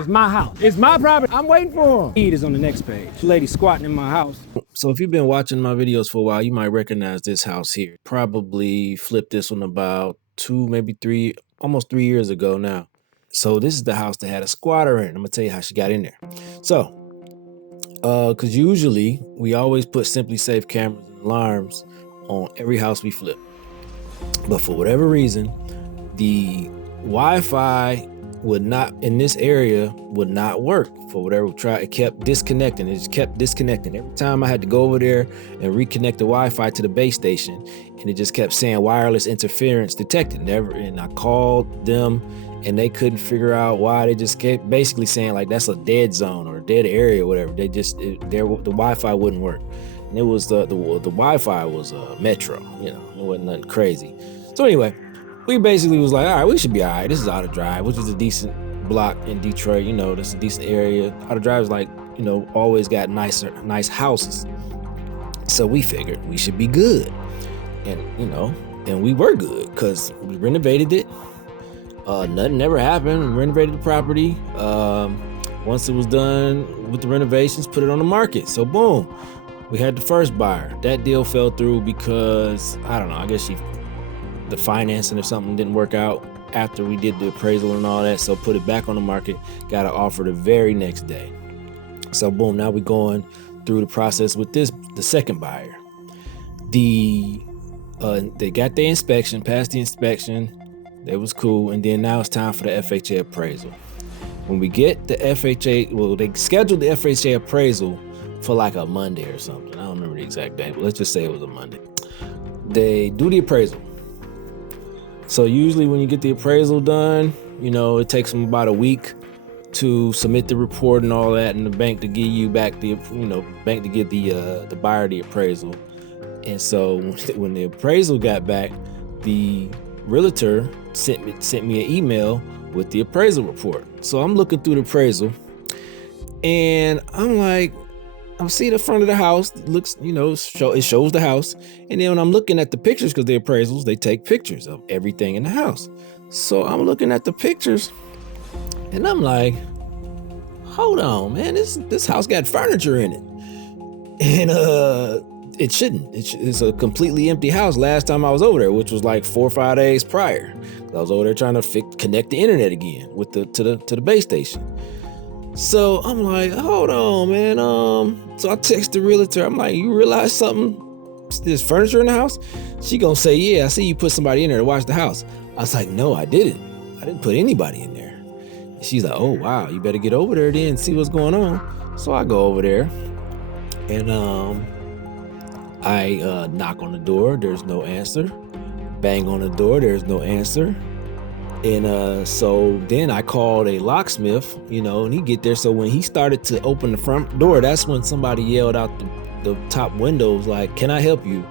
It's my house. It's my property. I'm waiting for him. Deed is on the next page. Lady squatting in my house. So if you've been watching my videos for a while, you might recognize this house here. Probably flipped this one about 2, maybe 3, almost 3 years ago now. So this is the house that had a squatter in. I'm gonna tell you how she got in there. So, because usually we always put Simply Safe cameras and alarms on every house we flip. But for whatever reason, the Wi-Fi would not in this area would not work for whatever we tried. It kept disconnecting. It just kept disconnecting. Every time I had to go over there and reconnect the Wi-Fi to the base station, and it just kept saying wireless interference detected. Never. And I called them, and they couldn't figure out why. They just kept basically saying like that's a dead zone or a dead area or whatever. They just the Wi-Fi wouldn't work. And it was the Wi-Fi was Metro. You know, it wasn't nothing crazy. So anyway, we basically was like, all right, we should be all right. This is Auto Drive, which is a decent block in Detroit. You know, that's a decent area. Auto Drive is like, you know, always got nice houses. So we figured we should be good. And, you know, and we were good because we renovated it. Nothing ever happened. We renovated the property. Once it was done with the renovations, put it on the market. So boom, we had the first buyer. That deal fell through because, I don't know, I guess the financing or something didn't work out after we did the appraisal and all that. So put it back on the market, got an offer the very next day. So boom, now we're going through the process with the second buyer. They got their inspection, passed the inspection. That was cool. And then now it's time for the FHA appraisal. When we get the FHA, well, they scheduled the FHA appraisal for like a Monday or something. I don't remember the exact day, but let's just say it was a Monday. They do the appraisal. So usually when you get the appraisal done, you know, it takes them about a week to submit the report and all that, and the bank to give you back the buyer the appraisal. And so when the appraisal got back, the realtor sent me an email with the appraisal report. So I'm looking through the appraisal, and I'm like, I see the front of the house. It looks, you know, it shows the house. And then when I'm looking at the pictures, because the appraisals, they take pictures of everything in the house. So I'm looking at the pictures, and I'm like, hold on, man, this house got furniture in it. And it shouldn't. It's a completely empty house last time I was over there, which was like 4 or 5 days prior. I was over there trying to connect the internet again with to the base station. So I'm like, hold on, man. So I text the realtor. I'm like, you realize something? There's furniture in the house? She gonna say, yeah, I see you put somebody in there to watch the house. I was like, no, I didn't. I didn't put anybody in there. And she's like, oh, wow, you better get over there then and see what's going on. So I go over there, and I knock on the door. There's no answer. Bang on the door. There's no answer. And so then I called a locksmith, you know, and he get there. So when he started to open the front door, that's when somebody yelled out the top windows like, can I help you?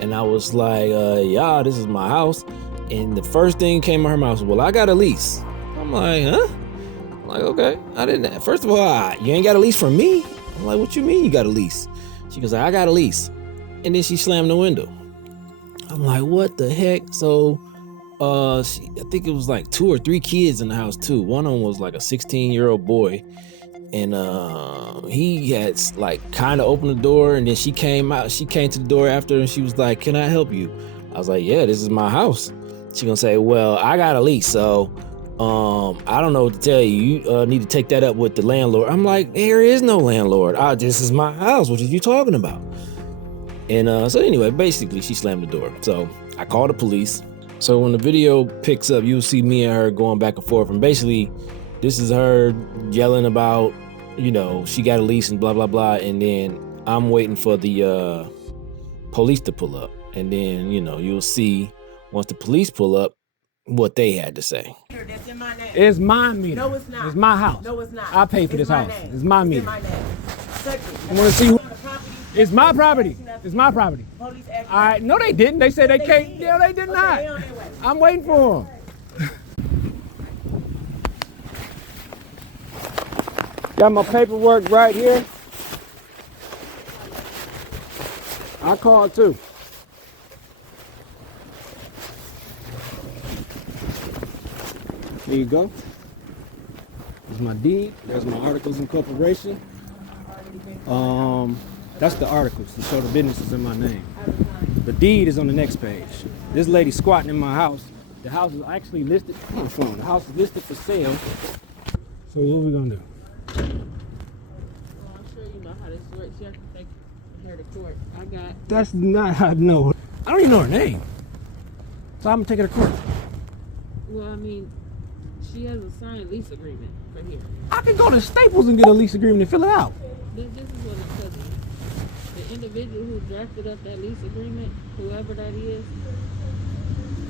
And I was like, yeah, this is my house. And the first thing came out her mouth was, well, I got a lease. I'm like, huh? I'm like, okay. I didn't. First of all, you ain't got a lease from me? I'm like, what you mean you got a lease? She goes, I got a lease. And then she slammed the window. I'm like, what the heck? So I think it was like 2 or 3 kids in the house too. One of them was like a 16-year-old boy, and he had like kind of opened the door, and then she came out. She came to the door after, and she was like, "Can I help you?" I was like, "Yeah, this is my house." She gonna say, "Well, I got a lease, so I don't know what to tell you. You need to take that up with the landlord." I'm like, "There is no landlord. This is my house. What are you talking about?" And so anyway, basically, she slammed the door. So I called the police. So when the video picks up, you'll see me and her going back and forth. And basically, this is her yelling about, you know, she got a lease and blah, blah, blah. And then I'm waiting for the police to pull up. And then, you know, you'll see once the police pull up what they had to say. That's in my name. It's my meter. No, it's not. It's my house. No, it's not. I pay for this house. It's my meter. It's my name. You want to see who? It's my property. It's my property. Police asked. All right. No, they didn't. They said they can't. Yeah, they did not. I'm waiting for them. Got my paperwork right here. I called too. Here you go. There's my deed. There's my articles of incorporation. That's the articles to show the business is in my name. The deed is on the next page. This lady squatting in my house. The house is actually listed. The house is listed for sale. So what are we gonna do? Well, I'm sure you know how this works. You have to take her to court. I got. That's not how I know. I don't even know her name. So I'm gonna take her to court. Well, I mean, she has a signed lease agreement for here. I can go to Staples and get a lease agreement and fill it out. This is what it tells me. The individual who drafted up that lease agreement, whoever that is,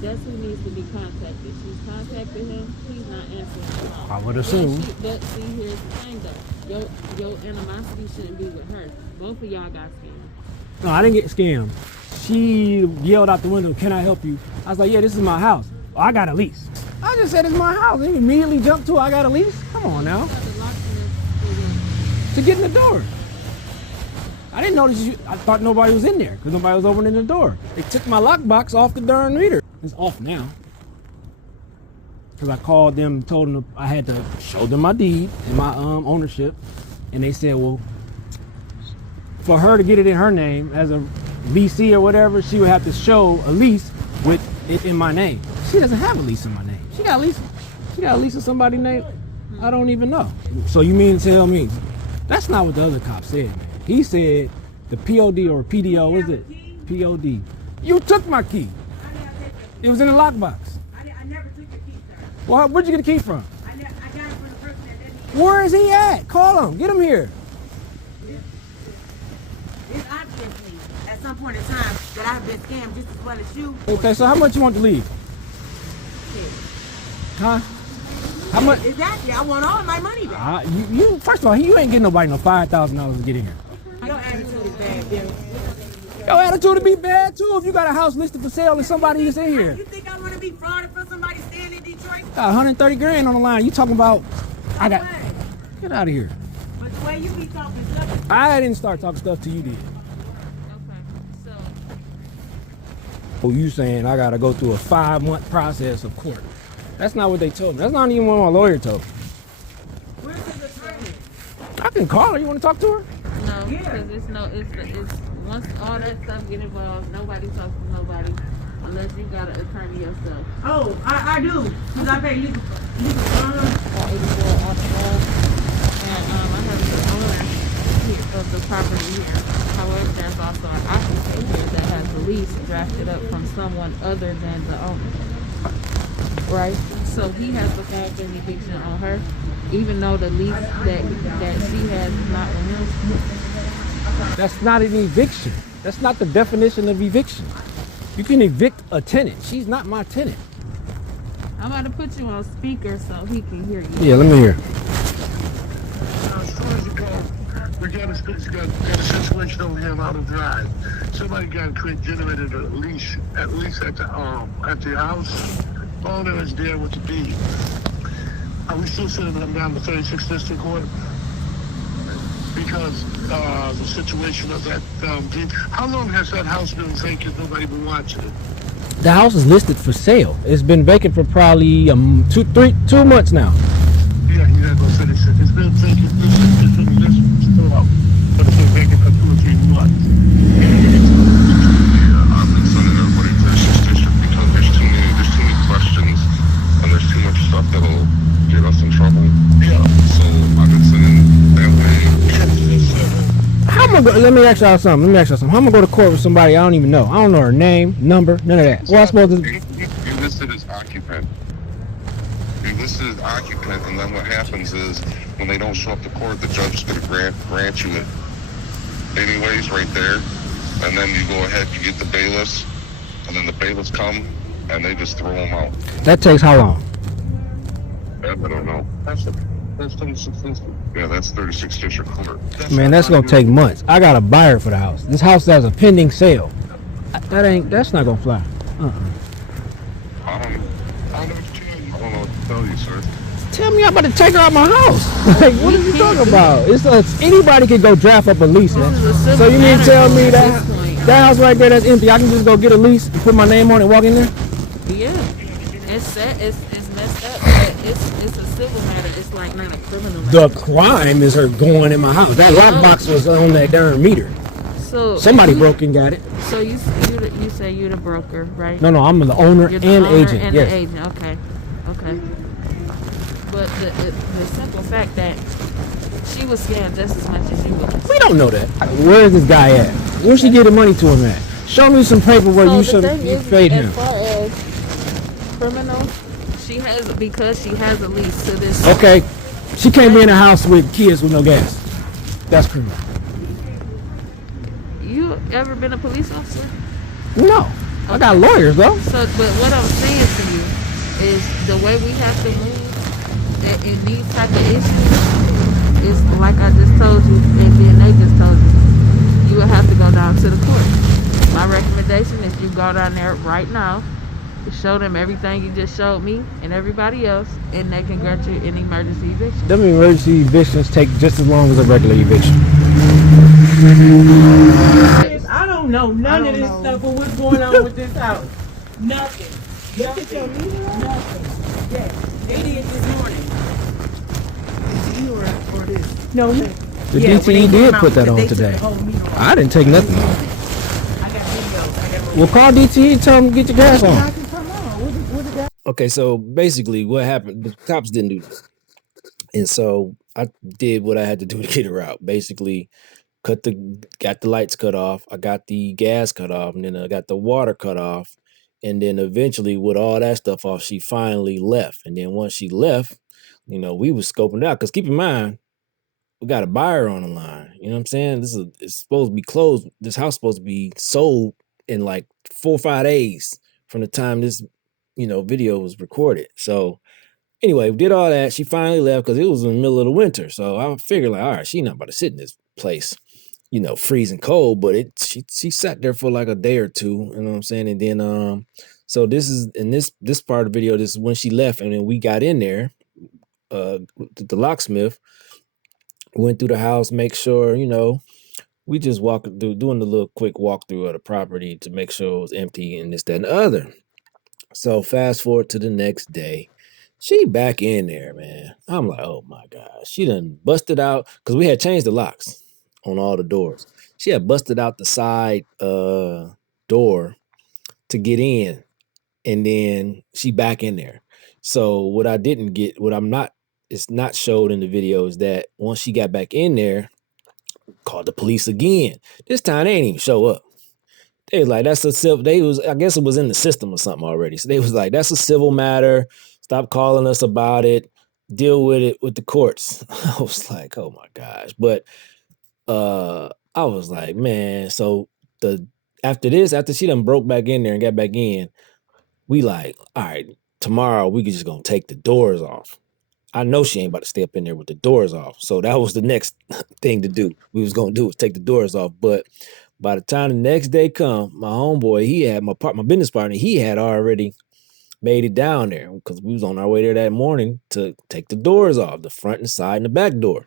that's who needs to be contacted. She's contacted him. He's not answering the call. I would assume. But see, here's the thing though. Your animosity shouldn't be with her. Both of y'all got scammed. No, I didn't get scammed. She yelled out the window, "Can I help you?" I was like, "Yeah, this is my house." "Oh, I got a lease." I just said it's my house. And he immediately jumped to, "I got a lease." Come on now. To get in the door. I didn't notice I thought nobody was in there because nobody was opening the door. They took my lockbox off the darn meter. It's off now. Because I called them, told them I had to show them my deed and my ownership. And they said, well, for her to get it in her name as a VC or whatever, she would have to show a lease with it in my name. She doesn't have a lease in my name. She got a lease in somebody's name? I don't even know. So you mean to tell me, that's not what the other cop said, man. He said the POD or PDO, what is it? POD. You took my key. It was in the lockbox. I never took your key, sir. Well, where'd you get the key from? I got it from the person that didn't. Where is he at? Call him. Get him here. It's obviously at some point in time that I've been scammed just as well as you. Okay, so how much you want to leave? Huh? How much? Exactly. I want all of my money back. You first of all, you ain't getting nobody no $5,000 to get in here. Your attitude is bad, Bill. Your attitude would be bad too if you got a house listed for sale and somebody is in here. You think I'm gonna be frauded for somebody staying in Detroit? Got 130 grand on the line. You talking about? Get out of here. But the way you be talking stuff. I didn't start talking stuff till you did. Okay, so Oh, you saying I gotta go through a 5-month process of court? That's not what they told me. That's not even what my lawyer told me. Where's his attorney? I can call her. You want to talk to her? no, because it's once all that stuff get involved, nobody talks to nobody unless you got an attorney yourself. Oh, I do. Because I pay you. 84 off the wall. And I have the owner here of the property here. However, there's also an occupant here that has a lease drafted up from someone other than the owner. Right? So he has to file for an eviction on her, even though the lease that she has is not with him. That's not an eviction. That's not the definition of eviction. You can evict a tenant. She's not my tenant. I'm about to put you on speaker so he can hear you. Yeah, let me hear. As far as you go, we got a situation over here on the drive. Somebody generated a lease, at the house. Owner is there with the deed. Are we still sending them down to 36th District Court? Because the situation of that deed. How long has that house been vacant? Nobody been watching it. The house is listed for sale. It's been vacant for probably 2 months now. Yeah, you gotta go finish it. It's been vacant. It's still out, but it's been vacant for 2 or 3 months. I've been sending everybody to the district because there's too many questions and there's too much stuff that'll get us in trouble. Yeah. So I've been sending that way. How am I go? Let me ask y'all something. How am I going to court with somebody I don't even know? I don't know her name, number, none of that. What I supposed to? You listed as occupant. You listed as occupant, and then what happens is when they don't show up to court, the judge is going to grant you it anyways right there, and then you go ahead, you get the bailiffs, and then the bailiffs come and they just throw them out. That takes how long? I don't know. That's 36th District. Yeah, that's 36th District Court. Man, that's gonna take months. I got a buyer for the house. This house has a pending sale. That's not gonna fly. I don't know what to tell you, sir. Tell me I'm about to take her out my house. Like, what are you talking about? Anybody can go draft up a lease, man. So you mean to tell me that house right there that's empty, I can just go get a lease and put my name on it and walk in there? Yeah. It's set. It's messed up, but it's a civil matter. It's like not a criminal The matter. crime is her going in my house. That lockbox was on that darn meter. So Somebody broke and got it. So you say you're the broker, right? No, I'm the owner You're and the owner agent. and Yes. the agent. Okay. But the simple fact that she was scammed just as much as you was. We don't know that. Where is this guy at? Where's she getting money to him at? Show me some paper where you should have paid him. As far as criminal, because she has a lease to this. Okay. She can't be in a house with kids with no gas. That's criminal. You ever been a police officer? No. I got lawyers though. So, but what I'm saying to you is the way we have to move that in these type of issues is like I just told you, and then they just told you, you will have to go down to the court. My recommendation is you go down there right now, show them everything you just showed me and everybody else, and they can grant you an emergency eviction. Them emergency evictions take just as long as a regular eviction. I don't know none of this stuff, but what's going on with this house? Nothing. Nothing. Yes. They did this morning. Or this? No. The DTE did put that on today. I didn't take nothing off. I got videos. Well, call DTE, tell them to get your gas on. Okay, so basically what happened, the cops didn't do this. And so I did what I had to do to get her out. Basically, got the lights cut off. I got the gas cut off, and then I got the water cut off. And then eventually with all that stuff off, she finally left. And then once she left, we was scoping it out. Because keep in mind, we got a buyer on the line. You know what I'm saying? It's supposed to be closed. This house is supposed to be sold in like 4 or 5 days from the time this, video was recorded. So anyway, we did all that. She finally left because it was in the middle of the winter. So I figured like, all right, she not about to sit in this place, freezing cold, but she sat there for like a day or two, you know what I'm saying? And then so this is in this part of the video, this is when she left, and then we got in there, the locksmith went through the house, make sure, we just walked through, doing the little quick walkthrough of the property to make sure it was empty and this, that, and the other. So fast forward to the next day. She back in there, man. I'm like, oh my gosh. She done busted out, because we had changed the locks on all the doors. She had busted out the side door to get in, and then she back in there. So what I didn't get, it's not showed in the video, is that once she got back in there, called the police again. This time they ain't even show up. They was like, I guess it was in the system or something already. So they was like, that's a civil matter. Stop calling us about it. Deal with it with the courts. I was like, oh my gosh. But I was like, man, so after she done broke back in there and got back in, we like, all right, tomorrow we just gonna take the doors off. I know she ain't about to stay up in there with the doors off. So that was the next thing to do. We was gonna do was take the doors off. But by the time the next day come, my homeboy, he had my business partner, he had already made it down there because we was on our way there that morning to take the doors off, the front and side and the back door.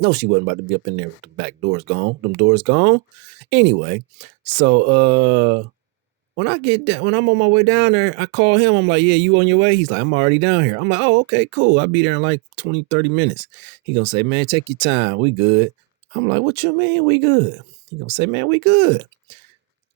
No, she wasn't about to be up in there with the back doors gone. Them doors gone. Anyway, so when I'm on my way down there, I call him. I'm like, yeah, you on your way? He's like, I'm already down here. I'm like, oh, okay, cool. I'll be there in like 20, 30 minutes. He gonna say, man, take your time. We good. I'm like, what you mean we good? He gonna say, man, we good.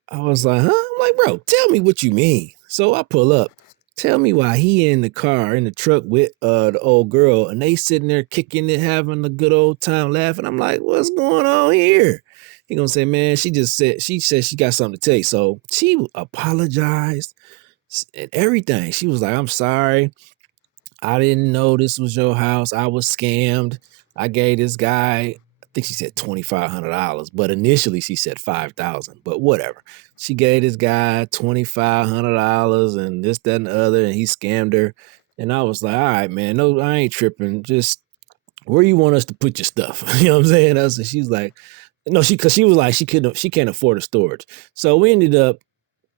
I was like, huh? I'm like, bro, tell me what you mean. So I pull up. Tell me why he in the car, in the truck with the old girl, and they sitting there kicking it, having a good old time laughing. I'm like, what's going on here? He gonna say, man, she said she got something to tell you. So she apologized and everything. She was like, I'm sorry. I didn't know this was your house. I was scammed. I gave this guy, I think she said $2,500, but initially she said $5,000, but whatever. She gave this guy $2,500 and this, that, and the other, and he scammed her. And I was like, all right, man, no, I ain't tripping. Just where you want us to put your stuff? You know what I'm saying? She's like, no, because she was like, she can't afford a storage. So we ended up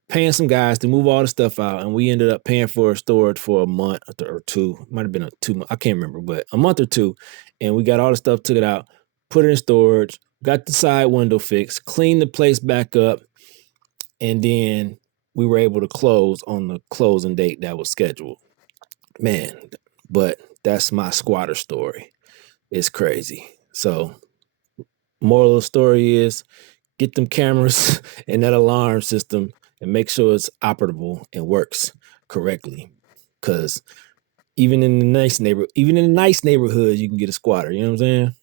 paying some guys to move all the stuff out, and we ended up paying for a storage for a month or two. Might have been a 2 month, I can't remember, but a month or two. And we got all the stuff, took it out, put it in storage, got the side window fixed, cleaned the place back up, and then we were able to close on the closing date that was scheduled. Man, but That's my squatter story. It's crazy. So moral of the story is get them cameras and that alarm system and make sure it's operable and works correctly. Because even in the nice neighborhood, you can get a squatter. You know what I'm saying?